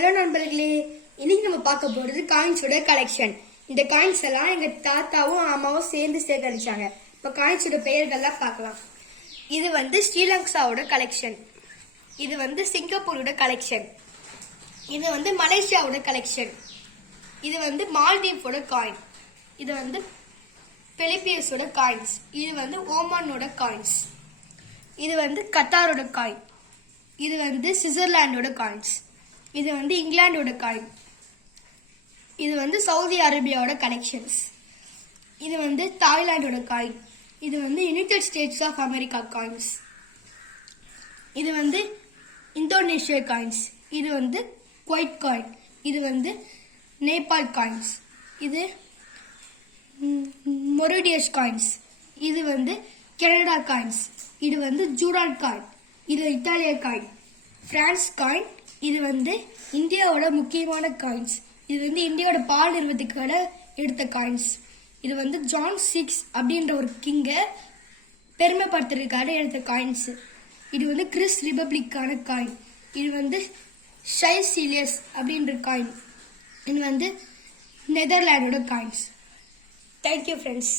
Hello நண்பர்களே, இன்னைக்கு நம்ம பார்க்க போறது காயின்ஸோட கலெக்ஷன். இந்த காயின்ஸ் எல்லாம் எங்க தாத்தாவும் அம்மாவும் சேர்ந்து சேகரிச்சாங்க. இப்ப காயின்ஸோட பெயர்கள்லாம் பார்க்கலாம். இது வந்து ஸ்ரீலங்காவோட கலெக்ஷன், இது வந்து சிங்கப்பூரோட கலெக்ஷன், இது வந்து மலேசியாவோட கலெக்ஷன், இது வந்து மால்தீவ்ஸோட காயின், இது வந்து பிலிப்பீன்ஸோட காயின்ஸ், இது வந்து ஓமானோட காயின்ஸ், இது வந்து கத்தாரோட காயின், இது வந்து சுவிட்சர்லாண்டோட காயின்ஸ், இது வந்து இங்கிலாண்டோட காயின், இது வந்து சவுதி அரேபியாவோட கலெக்ஷன்ஸ், இது வந்து தாய்லாண்டோட காயின், இது வந்து United States of America coins, இது வந்து இந்தோனேஷியா காயின்ஸ், இது வந்து குவைட் காயின், இது வந்து நேபாள் காயின்ஸ், இது மொரிடியஸ் காயின்ஸ், இது வந்து கனடா காயின்ஸ், இது வந்து ஜூரான் காயின், இது இத்தாலிய காயின், பிரான்ஸ் காயின், இது வந்து இந்தியாவோட முக்கியமான காயின்ஸ், இது வந்து இந்தியாவோட பால் நிறுவனத்துக்கான எடுத்த காயின்ஸ், இது வந்து ஜான் 6 அப்படின்ற ஒரு கிங்க பெருமைப்படுத்துறதுக்காக எடுத்த காயின்ஸ், இது வந்து கிறிஸ் ரிபப்ளிக்கான காயின், இது வந்து ஷைசீலியஸ் அப்படின்ற காயின், இது வந்து நெதர்லாண்டோட காயின்ஸ். Thank you friends.